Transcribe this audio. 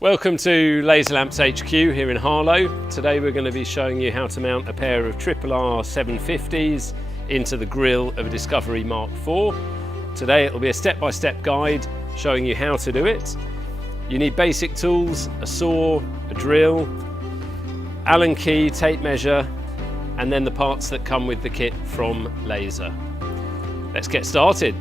Welcome to Lazer Lamps HQ here in Harlow. Today we're going to be showing you how to mount a pair of Triple-R 750s into the grille of a Discovery Mark IV. Today it will be a step-by-step guide showing you how to do it. You need basic tools, a saw, a drill, Allen key, tape measure, and then the parts that come with the kit from Lazer. Let's get started.